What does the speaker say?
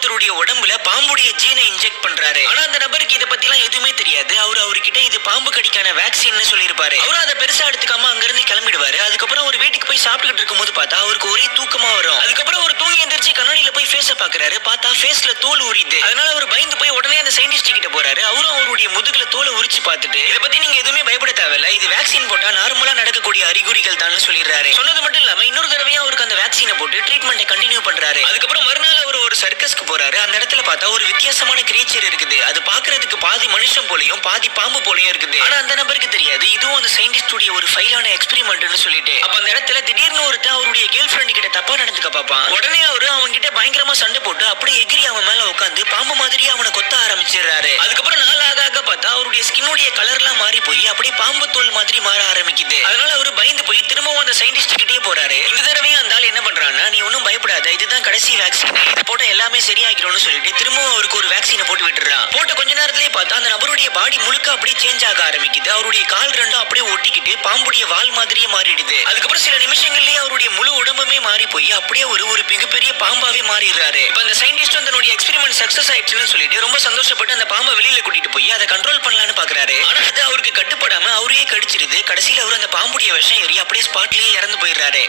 ஒருத்தருடைய உடம்புல பாம்புடைய ஜீனை இன்ஜெக்ட் பண்றாரு. ஆனா அந்த நபருக்கு இத பத்தி எல்லாம் எதுவுமே தெரியாது. அவர்கிட்ட இது பாம்பு கடிக்கான வேக்சின்னு சொல்லியிருப்பாரு. அவரும் அதை பெருசா எடுத்துக்காம அங்க இருந்து கிளம்பிடுவாரு. அதுக்கப்புறம் ஒரு வீட்டுக்கு போய் சாப்பிட்டுக்கிட்டு இருக்கும்போது பார்த்தா அவருக்கு ஒரே தூக்கமா வரும். அதுக்கப்புறம் ஒரு தூங்கி எந்திரிச்சு கண்ணாடியில போய் ஃபேஸ பாக்குறாரு. பார்த்தா ஃபேஸ்ல தோல் உரியுது. அதனால அவர் பயந்து போய் உடனே அந்த சயின்டிஸ்ட் கிட்ட போறாரு. அவரும் அவருடைய முதுகுல தோலை உரிச்சு பார்த்துட்டு இத பத்தி நீங்க எதுவுமே பயப்பட தேவையில்ல, இது வேக்சின் போட்டா நார்மலா நடக்கக்கூடிய அறிகுறிகள் தான் சொல்லிடுறாரு. சொன்னது மட்டும் இல்லாம இன்னொரு தடவையா அவருக்கு அந்த வேக்சினை போட்டு ட்ரீட்மெண்ட்டை கண்டினியூ பண்றாரு. அதுக்கப்புறம் மறுநாள் அவர் ஒரு சர்க்கஸ்க்கு போறாரு. அந்த இடத்துல பார்த்தா ஒரு வித்தியாசமான கிரியேச்சர் இருக்குது. அது பாக்குறதுக்கு பாதி மனுஷன் போலயும் பாதி பாம்பு போலயும் இருக்குது. ஆனா அந்த நபருக்கு தெரியாது இதுவும் அந்த சயின்டிஸ்டுடைய ஒரு ஃபைலான எக்ஸ்பெரிமெண்ட்னு சொல்லிட்டு. அப்ப அந்த இடத்துல திடீர்னு ஒருத்தன் அவருடைய கேர்ள் ஃப்ரெண்ட் கிட்ட தப்பா நடந்துக்க பாப்பான். உடனே அவரு அவங்க கிட்ட பயங்கரமா சண்டை போட்டு அப்படியே எகிரி அவன் மேல உட்காந்து பாம்பு மாதிரியே அவனை கொத்த ஆரம்பிச்சிடுறாரு. அதுக்கப்புறம் நாள் ஆக ஆக பார்த்தா அவருடைய ஸ்கின்னுடைய கலர்லாம் மாறி போய் அப்படியே பாம்பு தோல் மாதிரி மாற ஆரம்பிக்குது. அதனால அவரு பயந்து போய் திரும்பவும் அந்த சயின்டிஸ்ட் கிட்டே போறாரு. இந்த தடவையும் அந்த ஆள் என்ன பண்றான்னா, நீ ஒன்னும் பயப்படாத, இதுதான் கடைசி வேக்சின், இது போட்ட எல்லாமே சரியாகிடும்னு சொல்லிட்டு திரும்பவும் அவருக்கு ஒரு வேக்சினை போட்டு விட்டுறான். போட்ட கொஞ்ச நேரத்திலேயே பார்த்தா அந்த நபருடைய பாடி முழுக்க அப்படியே சேஞ்ச் ஆக ஆரம்பிக்குது. அவருடைய கால் ரெண்டும் அப்படியே ஒட்டிக்கிட்டு பாம்புடைய வால் மாதிரியே மாறிடுது. அதுக்கப்புறம் சில நிமிஷங்கள்லயே அவருடைய முழு உடம்புமே மாறி போய் அப்படியே ஒரு மிகப்பெரிய பாம்பாவே மாறிடுறாரு. இப்ப அந்த சயின்டிஸ்ட் தன்னுடைய எக்ஸ்பெரிமெண்ட் சக்சஸ் ஆயிடுச்சுன்னு சொல்லிட்டு ரொம்ப சந்தோஷப்பட்டு அந்த பாம்பை வெளியில கூட்டிட்டு போய் அதை கண்ட்ரோல் பண்ணலாம்னு பாக்குறாரு. ஆனா அது அவருக்கு கட்டுப்படாம அவரையே கடிச்சிருது. கடைசியில அவர் அந்த பாம்புடைய விஷம் ஏறி அப்படியே ஸ்பாட்லயே இறந்து போயிடுறாரு.